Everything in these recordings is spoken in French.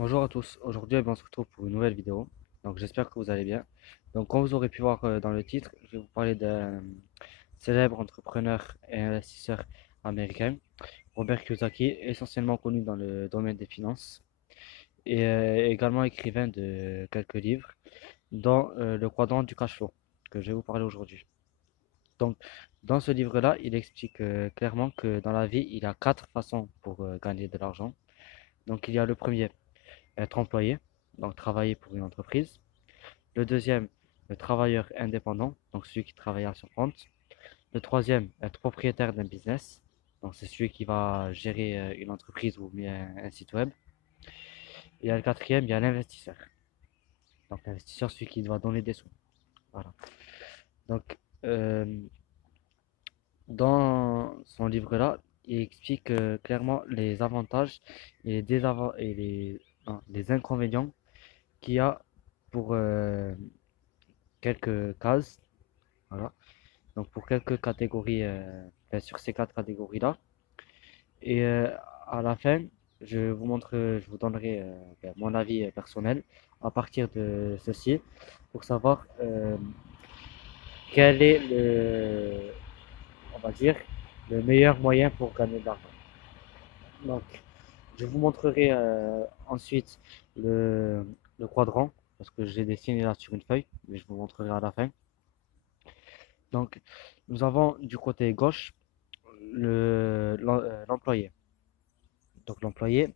Bonjour à tous, aujourd'hui on se retrouve pour une nouvelle vidéo, donc j'espère que vous allez bien. Donc comme vous aurez pu voir dans le titre, je vais vous parler d'un célèbre entrepreneur et investisseur américain, Robert Kiyosaki, essentiellement connu dans le domaine des finances et également écrivain de quelques livres, dont le quadrant du cash flow, que je vais vous parler aujourd'hui. Donc dans ce livre-là, il explique clairement que dans la vie, il y a quatre façons pour gagner de l'argent. Donc il y a le premier, être employé, donc travailler pour une entreprise. Le deuxième, le travailleur indépendant, donc celui qui travaille à son compte. Le troisième, être propriétaire d'un business, donc c'est celui qui va gérer une entreprise ou bien un site web. Et le quatrième, il y a l'investisseur. Donc l'investisseur, celui qui doit donner des sous. Voilà. Donc euh, dans son livre-là, il explique clairement les avantages et les non, les inconvénients qu'il y a pour quelques cases. Voilà. Donc pour quelques catégories, sur ces quatre catégories-là. Et à la fin, je vous donnerai mon avis personnel à partir de ceci pour savoir quel est on va dire, le meilleur moyen pour gagner de l'argent. Donc, je vous montrerai ensuite le quadrant parce que j'ai dessiné là sur une feuille, mais je vous montrerai à la fin. Donc, nous avons du côté gauche l'employé. Donc l'employé,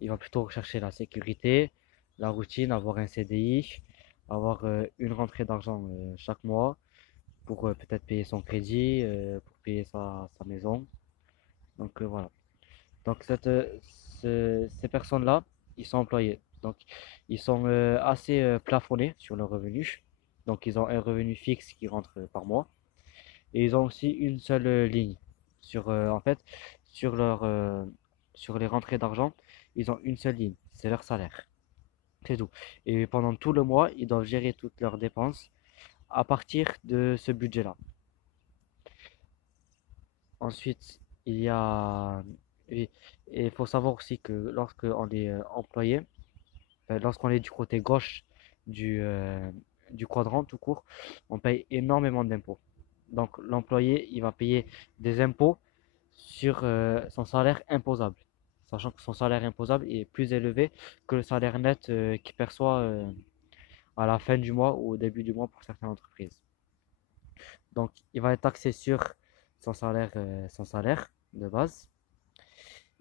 il va plutôt rechercher la sécurité, la routine, avoir un CDI, avoir une rentrée d'argent chaque mois pour peut-être payer son crédit, pour payer sa maison. Donc voilà. Donc ces personnes-là, ils sont employés. Donc ils sont assez plafonnés sur leurs revenus. Donc ils ont un revenu fixe qui rentre par mois. Et ils ont aussi une seule ligne sur, en fait, sur sur les rentrées d'argent, ils ont une seule ligne, c'est leur salaire. C'est tout. Et pendant tout le mois, ils doivent gérer toutes leurs dépenses à partir de ce budget-là. Ensuite, il y a, et il faut savoir aussi que lorsqu'on est employé, lorsqu'on est du côté gauche du, euh, du quadrant tout court, on paye énormément d'impôts. Donc l'employé, il va payer des impôts sur son salaire imposable, sachant que son salaire imposable est plus élevé que le salaire net qu'il perçoit à la fin du mois ou au début du mois pour certaines entreprises. Donc il va être taxé sur son salaire de base.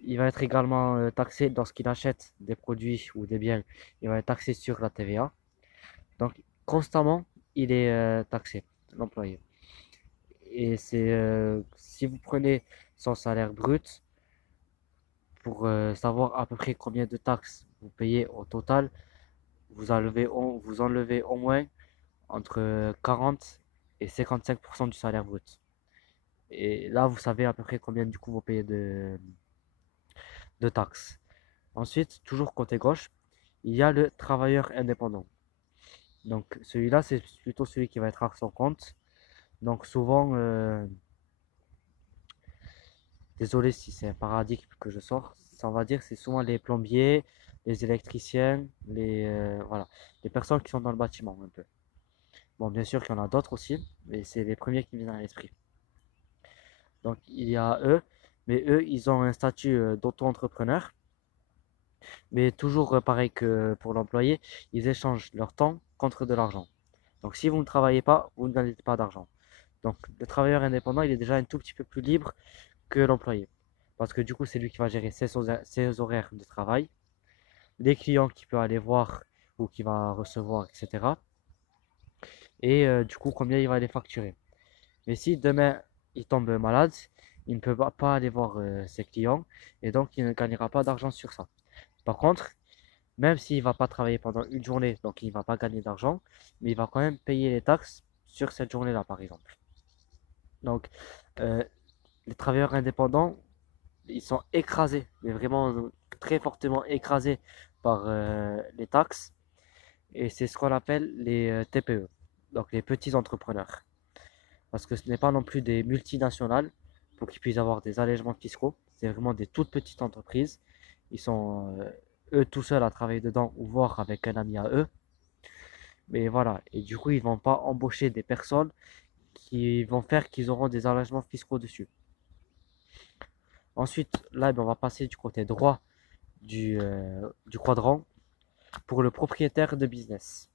Il va être également taxé lorsqu'il achète des produits ou des biens. Il va être taxé sur la TVA. Donc constamment, il est taxé, l'employé. Et c'est si vous prenez son salaire brut pour savoir à peu près combien de taxes vous payez au total, vous enlevez au moins entre 40 et 55% du salaire brut. Et là, vous savez à peu près combien du coup vous payez de taxes. Ensuite, toujours côté gauche, il y a le travailleur indépendant. Donc celui-là, c'est plutôt celui qui va être à son compte. Donc souvent, désolé si c'est un paradigme que je sors, ça on va dire c'est souvent les plombiers, les électriciens, voilà, les personnes qui sont dans le bâtiment un peu. Bon, bien sûr qu'il y en a d'autres aussi, mais c'est les premiers qui me viennent à l'esprit. Donc il y a eux, mais eux ils ont un statut d'auto-entrepreneur, mais toujours pareil que pour l'employé, ils échangent leur temps contre de l'argent. Donc si vous ne travaillez pas, vous ne gagnez pas d'argent. Donc le travailleur indépendant, il est déjà un tout petit peu plus libre que l'employé. Parce que du coup, c'est lui qui va gérer ses horaires de travail, les clients qu'il peut aller voir ou qu'il va recevoir, etc. Et du coup, combien il va les facturer. Mais si demain, il tombe malade, il ne peut pas aller voir ses clients et donc il ne gagnera pas d'argent sur ça. Par contre, même s'il ne va pas travailler pendant une journée, donc il ne va pas gagner d'argent, mais il va quand même payer les taxes sur cette journée-là, par exemple. Donc, euh, les travailleurs indépendants, ils sont écrasés, mais vraiment très fortement écrasés par les taxes. Et c'est ce qu'on appelle les TPE, donc les petits entrepreneurs. Parce que ce n'est pas non plus des multinationales pour qu'ils puissent avoir des allègements fiscaux. C'est vraiment des toutes petites entreprises. Ils sont eux tout seuls à travailler dedans ou voir avec un ami à eux. Mais voilà, et du coup, ils vont pas embaucher des personnes qui vont faire qu'ils auront des allégements fiscaux dessus. Ensuite, là, ben, on va passer du côté droit du quadrant pour le propriétaire de business.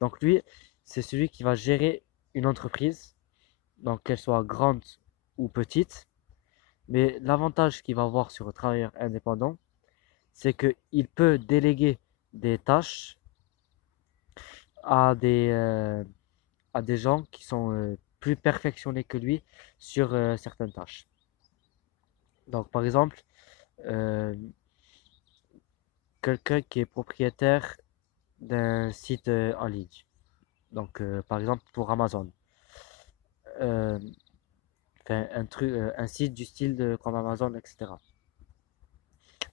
Donc lui, c'est celui qui va gérer une entreprise, donc qu'elle soit grande ou petite. Mais l'avantage qu'il va avoir sur le travailleur indépendant, c'est qu'il peut déléguer des tâches à à des gens qui sont plus perfectionnés que lui sur certaines tâches. Donc par exemple, euh, quelqu'un qui est propriétaire d'un site en ligne. Donc par exemple pour Amazon. Euh, enfin, un site du style de comme Amazon, etc.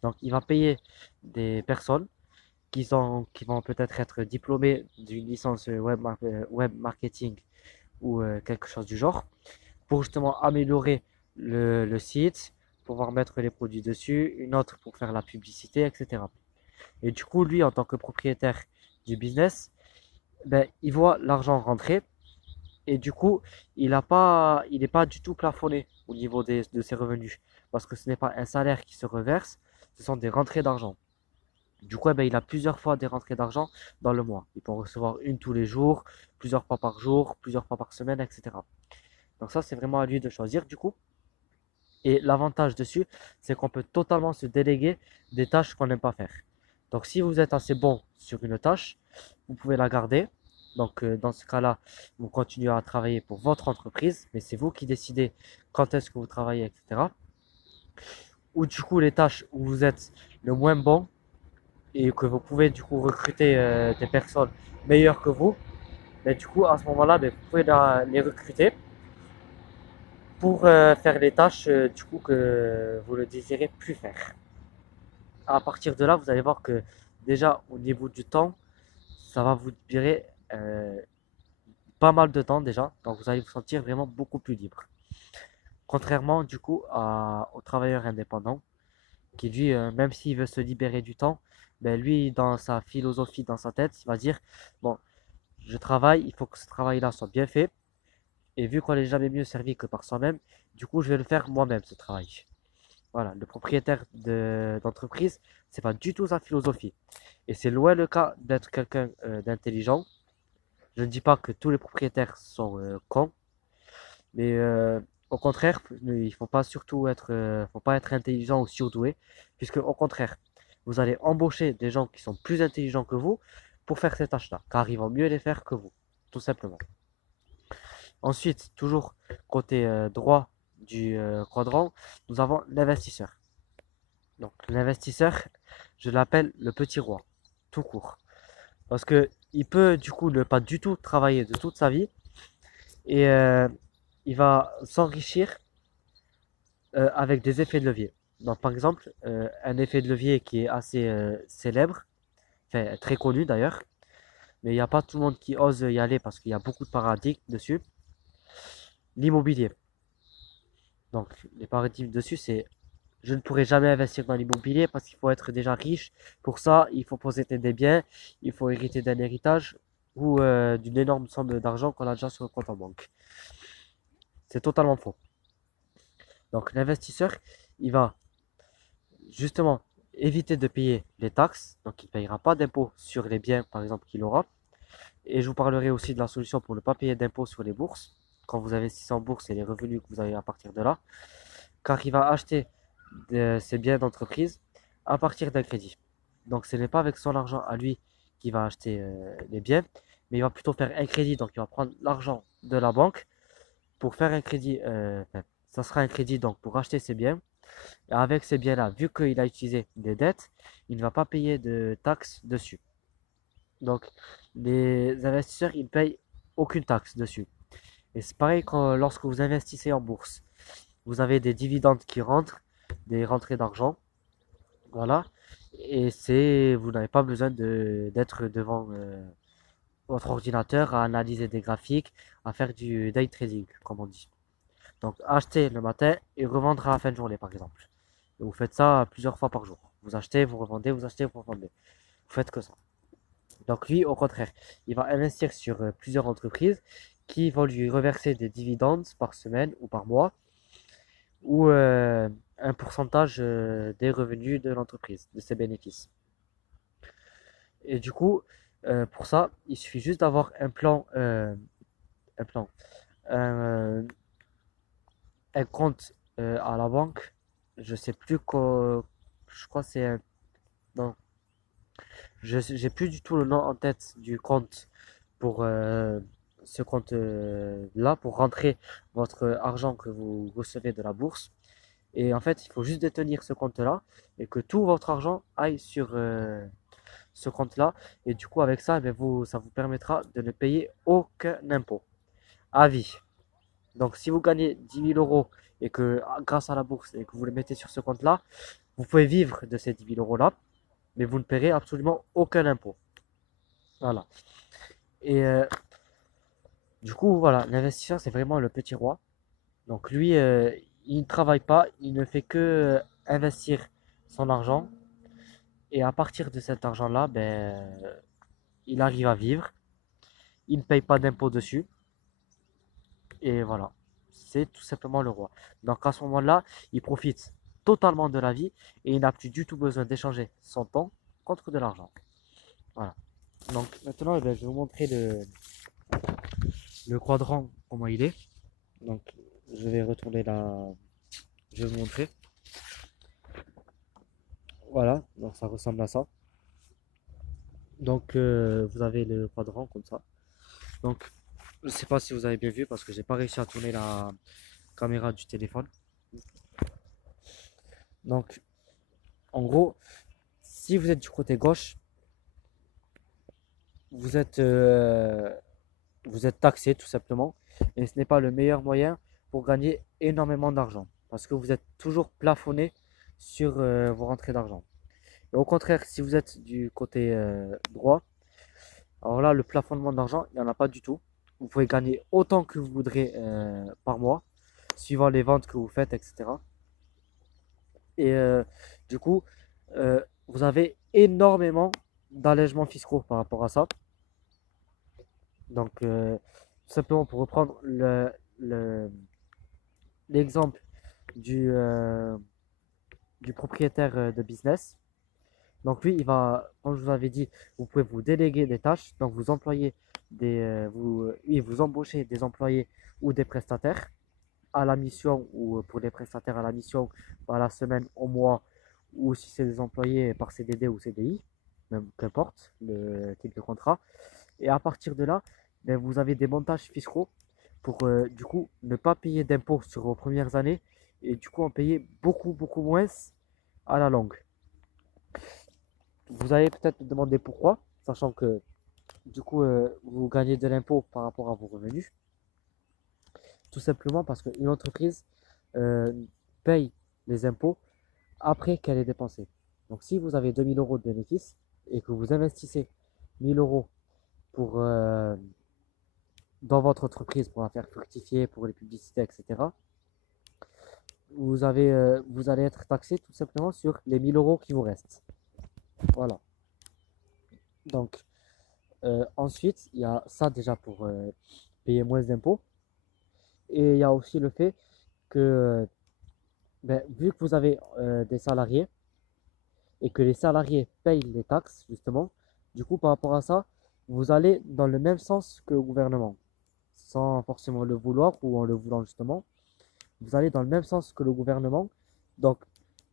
Donc il va payer des personnes qui vont peut-être être diplômés d'une licence web marketing ou quelque chose du genre, pour justement améliorer le site, pouvoir mettre les produits dessus, une autre pour faire la publicité, etc. Et du coup, lui, en tant que propriétaire du business, ben, il voit l'argent rentrer et du coup, il n'est pas du tout plafonné au niveau de ses revenus parce que ce n'est pas un salaire qui se reverse, ce sont des rentrées d'argent. Du coup, eh ben, il a plusieurs fois des rentrées d'argent dans le mois. Il peut en recevoir une tous les jours, plusieurs fois par jour, plusieurs fois par semaine, etc. Donc ça, c'est vraiment à lui de choisir du coup. Et l'avantage dessus, c'est qu'on peut totalement se déléguer des tâches qu'on n'aime pas faire. Donc si vous êtes assez bon sur une tâche, vous pouvez la garder. Donc dans ce cas-là, vous continuez à travailler pour votre entreprise, mais c'est vous qui décidez quand est-ce que vous travaillez, etc. Ou du coup, les tâches où vous êtes le moins bon et que vous pouvez du coup recruter des personnes meilleures que vous, mais du coup, à ce moment-là, ben, vous pouvez les recruter pour faire les tâches du coup que vous ne désirez plus faire. À partir de là, vous allez voir que déjà au niveau du temps, ça va vous libérer pas mal de temps déjà, donc vous allez vous sentir vraiment beaucoup plus libre. Contrairement du coup au travailleur indépendant qui lui, même s'il veut se libérer du temps, ben lui dans sa philosophie, dans sa tête, il va dire bon, je travaille, il faut que ce travail-là soit bien fait, et vu qu'on n'est jamais mieux servi que par soi-même, du coup je vais le faire moi-même ce travail. Voilà, le propriétaire d'entreprise, c'est pas du tout sa philosophie. Et c'est loin le cas d'être quelqu'un d'intelligent. Je ne dis pas que tous les propriétaires sont cons, mais au contraire, il faut pas surtout faut pas être intelligent ou surdoué, puisque au contraire, vous allez embaucher des gens qui sont plus intelligents que vous pour faire ces tâches-là, car ils vont mieux les faire que vous, tout simplement. Ensuite, toujours côté droit du quadrant, nous avons l'investisseur. Donc l'investisseur, je l'appelle le petit roi, tout court. Parce que il peut du coup ne pas du tout travailler de toute sa vie et il va s'enrichir avec des effets de levier. Donc par exemple, un effet de levier qui est assez célèbre, enfin très connu d'ailleurs, mais il n'y a pas tout le monde qui ose y aller parce qu'il y a beaucoup de paradigmes dessus. L'immobilier. Donc les paradigmes dessus, c'est je ne pourrai jamais investir dans l'immobilier parce qu'il faut être déjà riche. Pour ça, il faut posséder des biens, il faut hériter d'un héritage ou d'une énorme somme d'argent qu'on a déjà sur le compte en banque. C'est totalement faux. Donc l'investisseur, il va justement éviter de payer les taxes, donc il ne payera pas d'impôt sur les biens, par exemple, qu'il aura. Et je vous parlerai aussi de la solution pour ne pas payer d'impôt sur les bourses, quand vous investissez en bourse et les revenus que vous avez à partir de là, car il va acheter ces biens d'entreprise à partir d'un crédit. Donc ce n'est pas avec son argent à lui qu'il va acheter les biens, mais il va plutôt faire un crédit. Donc il va prendre l'argent de la banque pour faire un crédit. Enfin, ça sera un crédit donc pour acheter ses biens. Et avec ces biens-là, vu qu'il a utilisé des dettes, il ne va pas payer de taxes dessus. Donc les investisseurs, ils ne payent aucune taxe dessus. Et c'est pareil lorsque vous investissez en bourse. Vous avez des dividendes qui rentrent, des rentrées d'argent. Voilà. Et vous n'avez pas besoin d'être devant votre ordinateur à analyser des graphiques, à faire du day trading, comme on dit. Donc, acheter le matin et revendre à la fin de journée, par exemple. Et vous faites ça plusieurs fois par jour. Vous achetez, vous revendez, vous achetez, vous revendez. Vous faites que ça. Donc lui, au contraire, il va investir sur plusieurs entreprises qui vont lui reverser des dividendes par semaine ou par mois ou un pourcentage des revenus de l'entreprise, de ses bénéfices. Et du coup, pour ça, il suffit juste d'avoir un plan, un, un compte à la banque. Je sais plus quoi, je crois que c'est un, non, je j'ai plus du tout le nom en tête du compte pour ce compte là pour rentrer votre argent que vous recevez de la bourse. Et en fait, il faut juste détenir ce compte-là et que tout votre argent aille sur ce compte-là. Et du coup, avec ça, eh vous, ça vous permettra de ne payer aucun impôt à vie. Donc, si vous gagnez 10 000 € et que grâce à la bourse et que vous le mettez sur ce compte-là, vous pouvez vivre de ces 10 000 € là, mais vous ne paierez absolument aucun impôt. Voilà. Et du coup, voilà, l'investisseur, c'est vraiment le petit roi. Donc, lui, il ne travaille pas, il ne fait que investir son argent. Et à partir de cet argent-là, ben, il arrive à vivre. Il ne paye pas d'impôt dessus. Et voilà. C'est tout simplement le roi. Donc à ce moment-là, il profite totalement de la vie et il n'a plus du tout besoin d'échanger son temps contre de l'argent. Voilà. Donc maintenant, eh ben, je vais vous montrer le quadrant, comment il est. Donc je vais retourner là. Je vais vous montrer. Voilà. Donc ça ressemble à ça. Donc vous avez le quadrant comme ça. Donc je ne sais pas si vous avez bien vu parce que j'ai pas réussi à tourner la caméra du téléphone. Donc en gros, si vous êtes du côté gauche, vous êtes, euh, vous êtes taxé tout simplement. Et ce n'est pas le meilleur moyen pour gagner énormément d'argent. Parce que vous êtes toujours plafonné sur vos rentrées d'argent. Et au contraire, si vous êtes du côté droit, alors là, le plafonnement d'argent, il n'y en a pas du tout. Vous pouvez gagner autant que vous voudrez par mois, suivant les ventes que vous faites, etc. Et du coup, vous avez énormément d'allègements fiscaux par rapport à ça. Donc, tout simplement pour reprendre l'exemple du, euh, du propriétaire de business. Donc, lui, il va, comme je vous avais dit, vous pouvez vous déléguer des tâches. Donc, vous employez vous embauchez des employés ou des prestataires à la mission ou pour les prestataires à la mission, à la semaine, au mois, ou si c'est des employés par CDD ou CDI, même qu'importe le type de contrat. Et à partir de là, ben, vous avez des montages fiscaux pour du coup ne pas payer d'impôts sur vos premières années et du coup en payer beaucoup moins à la longue. Vous allez peut-être me demander pourquoi, sachant que du coup vous gagnez de l'impôt par rapport à vos revenus. Tout simplement parce qu'une entreprise euh, paye les impôts après qu'elle ait dépensé. Donc si vous avez 2 000 € de bénéfices et que vous investissez 1 000 € pour, dans votre entreprise pour la faire fructifier, pour les publicités, etc., vous allez être taxé tout simplement sur les 1 000 € qui vous restent. Voilà. Donc, ensuite, il y a ça déjà pour payer moins d'impôts. Et il y a aussi le fait que, ben, vu que vous avez des salariés et que les salariés payent les taxes, justement, du coup, par rapport à ça, vous allez dans le même sens que le gouvernement, sans forcément le vouloir ou en le voulant justement. Vous allez dans le même sens que le gouvernement. Donc,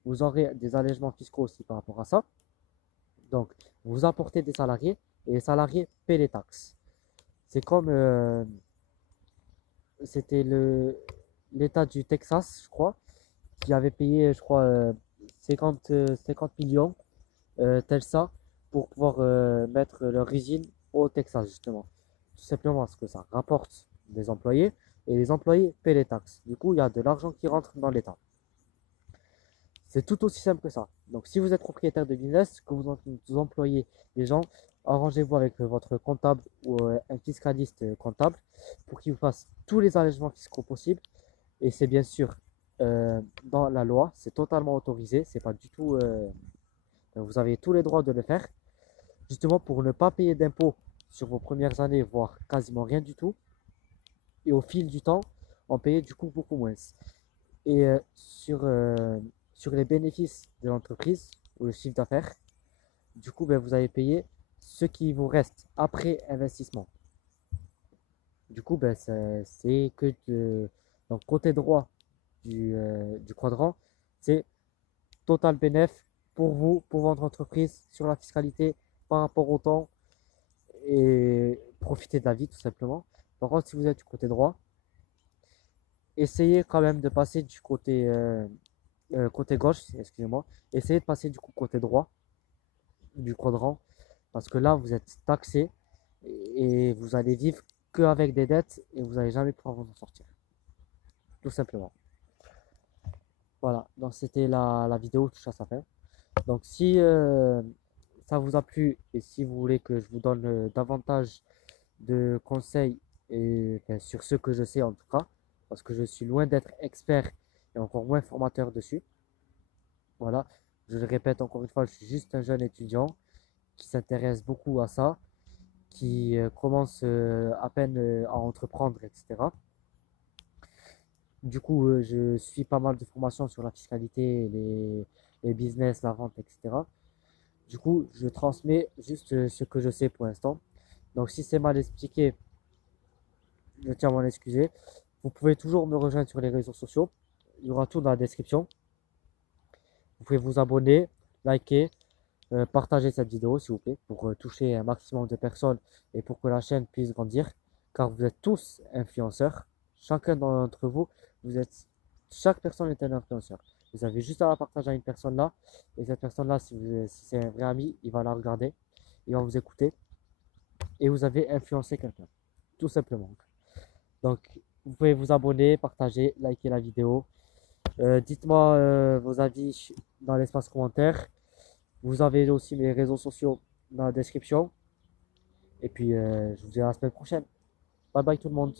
vous aurez des allègements fiscaux aussi par rapport à ça. Donc, vous apportez des salariés et les salariés paient les taxes. C'est comme c'était l'État du Texas, je crois, qui avait payé, je crois, 50 millions, tel ça, pour pouvoir mettre leur usine au Texas, justement. Tout simplement parce que ça rapporte des employés et les employés paient les taxes. Du coup, il y a de l'argent qui rentre dans l'État. C'est tout aussi simple que ça. Donc, si vous êtes propriétaire de business, que vous employez des gens, arrangez-vous avec votre comptable ou un fiscaliste comptable pour qu'il vous fasse tous les allègements fiscaux possibles. Et c'est bien sûr dans la loi, c'est totalement autorisé. C'est pas du tout. vous avez tous les droits de le faire, justement pour ne pas payer d'impôts sur vos premières années, voire quasiment rien du tout. Et au fil du temps, en payer du coup beaucoup moins. Et sur les bénéfices de l'entreprise ou le chiffre d'affaires, du coup, ben, vous allez payer ce qui vous reste après investissement. Du coup, ben, c'est que donc côté droit du quadrant, c'est total bénéf pour vous, pour votre entreprise, sur la fiscalité par rapport au temps et profiter de la vie tout simplement. Par contre, si vous êtes du côté droit, essayez quand même de passer du côté gauche, excusez-moi, essayez de passer du coup côté droit du quadrant parce que là vous êtes taxé et vous allez vivre qu'avec des dettes et vous n'allez jamais pouvoir vous en sortir. Tout simplement. Voilà, donc c'était la vidéo touche à sa fin. Donc si ça vous a plu et si vous voulez que je vous donne davantage de conseils et enfin, sur ce que je sais en tout cas, parce que je suis loin d'être expert et encore moins formateur dessus. Voilà, je le répète encore une fois, je suis juste un jeune étudiant qui s'intéresse beaucoup à ça, qui commence à peine à entreprendre, etc. Du coup, je suis pas mal de formations sur la fiscalité, les business, la vente, etc. Du coup, je transmets juste ce que je sais pour l'instant. Donc, si c'est mal expliqué, je tiens à m'en excuser. Vous pouvez toujours me rejoindre sur les réseaux sociaux. Il y aura tout dans la description. Vous pouvez vous abonner, liker, partager cette vidéo s'il vous plaît pour toucher un maximum de personnes et pour que la chaîne puisse grandir. Car vous êtes tous influenceurs. Chacun d'entre vous, chaque personne est un influenceur. Vous avez juste à la partager à une personne là. Et cette personne là, si c'est un vrai ami, il va la regarder. Il va vous écouter. Et vous avez influencé quelqu'un. Tout simplement. Donc, vous pouvez vous abonner, partager, liker la vidéo. Dites-moi vos avis dans l'espace commentaire. Vous avez aussi mes réseaux sociaux dans la description. Et puis, je vous dis à la semaine prochaine. Bye bye tout le monde.